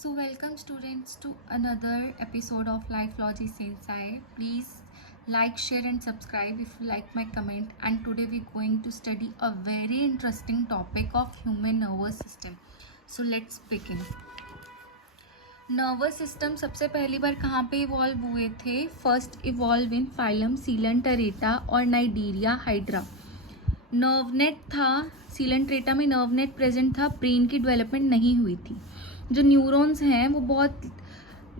So welcome students to another episode of Life Logic Sensei. Please like, share and subscribe if you like my comment. And today we're going to study a very interesting topic of human nervous system. So let's begin. Nervous system सबसे पहली बार कहाँ पे evolve हुए थे? First evolve in phylum Coelenterata और नाइडीरिया hydra. नर्वनेट था, Coelenterata में नर्वनेट present था, ब्रेन की डेवलपमेंट नहीं हुई थी. जो न्यूरॉन्स हैं वो बहुत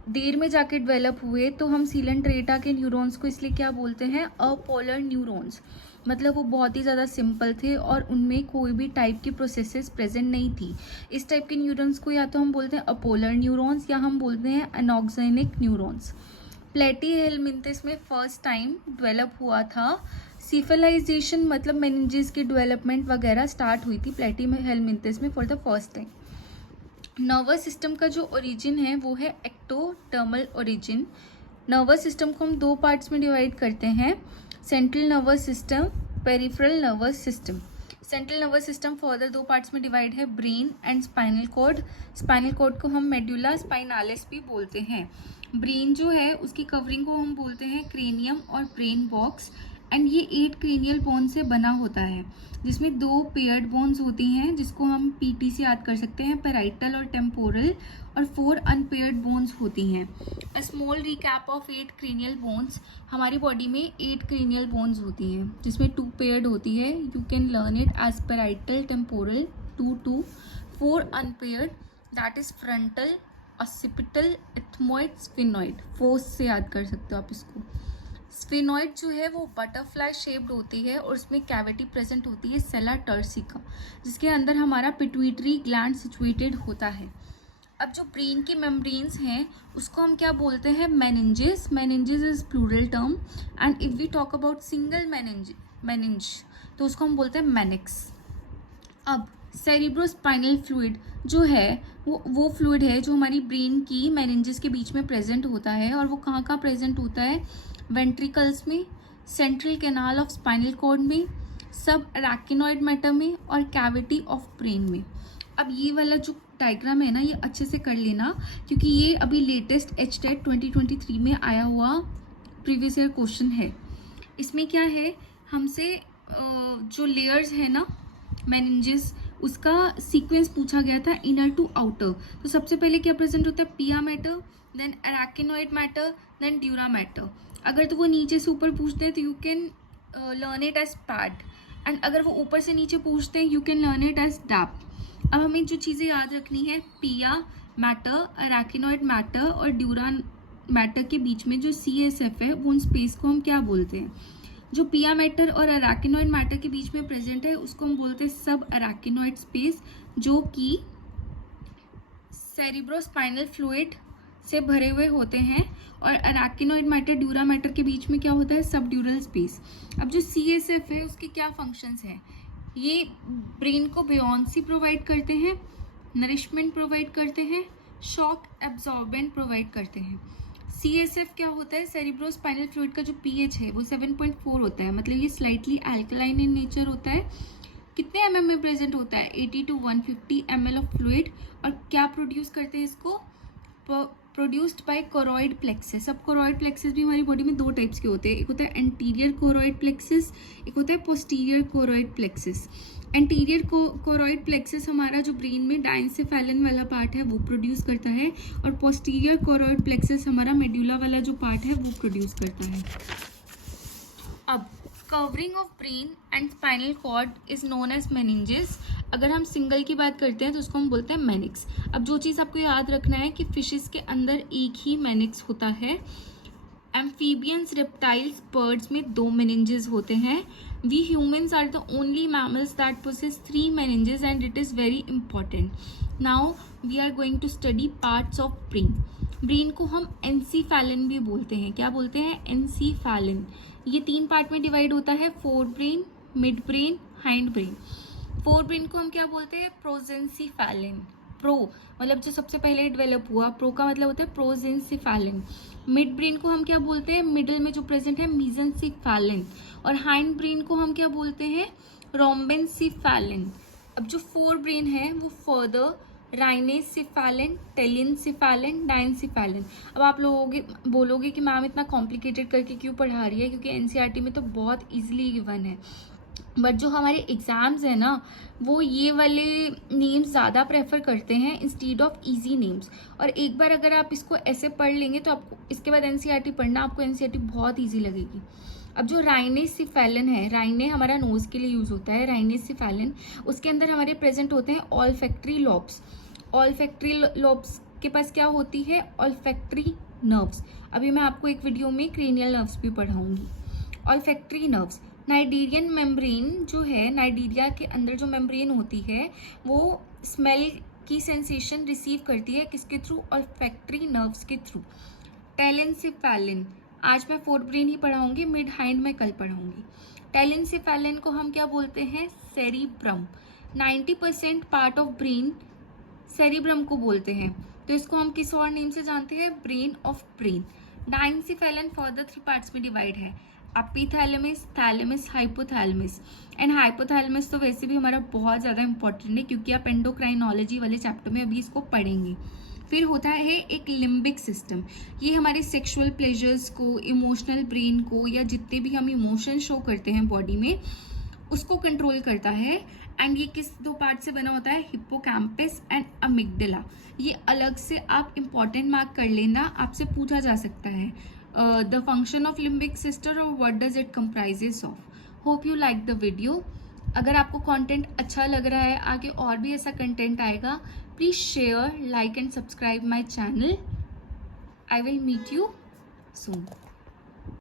देर में जाके डेवलप हुए, तो हम सीलेंट्रेटा के न्यूरॉन्स को इसलिए क्या बोलते हैं? अपोलर न्यूरॉन्स. मतलब वो बहुत ही ज़्यादा सिंपल थे और उनमें कोई भी टाइप की प्रोसेसेस प्रेजेंट नहीं थी. इस टाइप के न्यूरॉन्स को या तो हम बोलते हैं अपोलर न्यूरॉन्स या हम बोलते हैं एनॉक्सेनिक न्यूरॉन्स. प्लेटीहेलमिंथस में फर्स्ट टाइम डेवलप हुआ था. सिफिलाइजेशन मतलब मेनिंजेस की डेवलपमेंट वगैरह स्टार्ट हुई थी प्लेटीहेलमिंथस में for the first time. Nervous system का जो ओरिजिन है वो है एक्टोडर्मल ओरिजिन. नर्वस सिस्टम को हम दो पार्ट्स में डिवाइड करते हैं, central nervous system, peripheral nervous system. Central nervous system further दो पार्ट्स में डिवाइड है, brain and spinal cord. Spinal cord को हम मेडुला स्पाइनालिस भी बोलते हैं. ब्रेन जो है उसकी कवरिंग को हम बोलते हैं क्रेनियम और ब्रेन बॉक्स. एंड ये 8 क्रेनियल बोन से बना होता है, जिसमें 2 पेयर्ड बोन्स होती हैं जिसको हम पीटी से याद कर सकते हैं, पेराइटल और टेम्पोरल, और 4 अनपेयर्ड बोन्स होती हैं. A small recap of 8 cranial bones. हमारी बॉडी में 8 क्रेनियल बोन्स होती हैं जिसमें 2 पेयर्ड होती है. You can learn it as parietal, temporal, 2, 4 unpaired, that is frontal, occipital, ethmoid, sphenoid. 4 से याद कर सकते हो आप इसको. स्फिनोइड जो है वो बटरफ्लाई शेप्ड होती है और उसमें कैविटी प्रेजेंट होती है सेला टर्सिका, जिसके अंदर हमारा पिट्यूटरी ग्लैंड सिचुएटेड होता है. अब जो ब्रेन की मेम्ब्रेन्स हैं उसको हम क्या बोलते हैं? Meninges. Meninges is plural term. And if we talk about single meninx तो उसको हम बोलते हैं मेनिक्स. अब सेरिब्रोस्पाइनल फ्लूइड जो है वो फ्लूइड है जो हमारी ब्रेन की मेनिंजेस के बीच में प्रेजेंट होता है. और वो कहाँ कहाँ प्रेजेंट होता है? वेंट्रिकल्स में, central canal of spinal cord में, सब अराकिनॉइड मैटर में और कैविटी ऑफ ब्रेन में. अब ये वाला जो डायग्राम है ना, ये अच्छे से कर लेना क्योंकि ये अभी लेटेस्ट HTET 2023 में आया हुआ प्रीवियस ईयर क्वेश्चन है. इसमें क्या है, हमसे जो लेयर्स है ना मेनिंजेस, उसका सीक्वेंस पूछा गया था इनर टू आउटर. तो सबसे पहले क्या प्रेजेंट होता है? Pia mater, then arachnoid mater, then dura mater. अगर तो वो नीचे से ऊपर पूछते हैं तो you can learn it as pad. And अगर वो ऊपर से नीचे पूछते हैं you can learn it as dap. अब हमें जो चीज़ें याद रखनी है, पिया मैटर, अराकिनॉइड मैटर और ड्यूरा मैटर के बीच में जो CSF है वो उन स्पेस को हम क्या बोलते हैं? जो पिया मैटर और अराकिनॉइड मैटर के बीच में प्रेजेंट है उसको हम बोलते हैं सब अराकिनॉइड स्पेस, जो कि सेरिब्रोस्पाइनल फ्लूइड से भरे हुए होते हैं. और अराकिनॉइड मैटर, ड्यूरा मैटर के बीच में क्या होता है? सब ड्यूरल स्पेस. अब जो CSF है उसके क्या फंक्शंस हैं? ये ब्रेन को बियॉन्सी प्रोवाइड करते हैं, नरिशमेंट प्रोवाइड करते हैं, शॉक एब्जॉर्बेंट प्रोवाइड करते हैं. CSF क्या होता है? सेरिब्रोस्पाइनल फ्लूइड का जो pH है वो 7.4 होता है, मतलब ये स्लाइटली अल्कलाइन इन नेचर होता है. कितने mm में प्रेजेंट होता है? 80 to 150 ml ऑफ फ्लूइड. और क्या प्रोड्यूस करते हैं इसको? Produced by choroid plexus. अब कोरॉइड प्लेक्सस भी हमारी बॉडी में 2 टाइप्स के होते हैं. एक होता है एंटीरियर कोरॉइड प्लेक्सस, एक होता है posterior choroid plexus. Anterior choroid plexus हमारा जो ब्रेन में डायंसेफेलन वाला पार्ट है वो प्रोड्यूस करता है, और पोस्टीरियर कोरॉइड प्लेक्सस हमारा मेडुला वाला जो पार्ट है वो प्रोड्यूस करता है. अब covering of brain and spinal cord is known as meninges. अगर हम सिंगल की बात करते हैं तो उसको हम बोलते हैं मेनिक्स. अब जो चीज़ आपको याद रखना है कि फिशेस के अंदर एक ही मेनिक्स होता है. एम्फीबियंस, रेप्टाइल्स, बर्ड्स में 2 मेनिंजेस होते हैं. We humans are the only mammals that possess 3 meninges and it is very important. Now we are going to study parts of brain. Brain को हम एनसीफेलिन भी बोलते हैं. क्या बोलते हैं? एनसीफेलिन. ये 3 पार्ट में डिवाइड होता है, fore brain, mid brain, hind brain. Fore brain को हम क्या बोलते हैं? प्रोजेंसीफेलिन. प्रो मतलब जो सबसे पहले डेवलप हुआ, प्रो का मतलब होता है प्रोजेंसीफेलिन. मिड ब्रेन को हम क्या बोलते हैं? मिडिल में जो प्रेजेंट है मीजेंसीफेलिन. और हाइंड ब्रेन को हम क्या बोलते हैं? रोम्बेंसीफेलिन. अब जो फोर ब्रेन है वो फर्दर राइनेसिफेलिन, टेलिनसिफेलिन, डाइनसिफेलिन। अब आप लोग बोलोगे कि मैम इतना कॉम्प्लिकेटेड करके क्यों पढ़ा रही है, क्योंकि एनसीईआरटी में तो बहुत इजीली गिवन है, बट जो हमारे एग्जाम्स है ना वो ये वाले नेम्स ज़्यादा प्रेफर करते हैं इंस्टीड ऑफ इजी नेम्स। और एक बार अगर आप इसको ऐसे पढ़ लेंगे तो आपको इसके बाद एनसीईआरटी पढ़ना, आपको एनसीईआरटी बहुत इजी लगेगी। अब जो राइनेसिफेलिन है, राइने हमारा नोज के लिए यूज होता है, राइनेसिफेलिन उसके अंदर हमारे प्रेजेंट होते हैं ऑल्फैक्टरी लॉब्स। ऑल्फैक्टरी लॉब्स के पास क्या होती है, ऑल्फैक्टरी नर्व्स। अभी मैं आपको एक वीडियो में क्रेनियल नर्व्स भी पढ़ाऊंगी। ऑल्फैक्टरी नर्व्स, नाइडीरियन मेम्ब्रेन जो है, नाइडीरिया के अंदर जो मेम्ब्रेन होती है वो स्मेल की सेंसेशन रिसीव करती है किसके थ्रू, ऑल्फैक्टरी नर्व्स के थ्रू। टेलिनसिफेलिन, आज मैं फोर ब्रेन ही पढ़ाऊंगी, मिड हाइंड में कल पढ़ाऊंगी। टेलिनसिफेलिन को हम क्या बोलते हैं, cerebrum. 90% part of brain cerebrum को बोलते हैं, तो इसको हम किस और नेम से जानते हैं, brain of brain. Diencephalon further 3 parts में डिवाइड है, epithalamus, thalamus, hypothalamus. And hypothalamus तो वैसे भी हमारा बहुत ज़्यादा इंपॉर्टेंट है, क्योंकि आप एंडोक्राइनोलॉजी वाले चैप्टर में अभी इसको पढ़ेंगे। फिर होता है एक लिम्बिक सिस्टम, ये हमारे सेक्सुअल प्लेजर्स को, इमोशनल ब्रेन को, या जितने भी हम इमोशन शो करते हैं बॉडी में उसको कंट्रोल करता है। एंड ये किस 2 पार्ट से बना होता है, हिप्पोकैम्पस एंड अमिगडाला। ये अलग से आप इंपॉर्टेंट मार्क कर लेना, आपसे पूछा जा सकता है the function of limbic system और what does it comprises of. Hope you like the video. अगर आपको कंटेंट अच्छा लग रहा है, आगे और भी ऐसा कंटेंट आएगा, please share, like and subscribe my channel. I will meet you soon.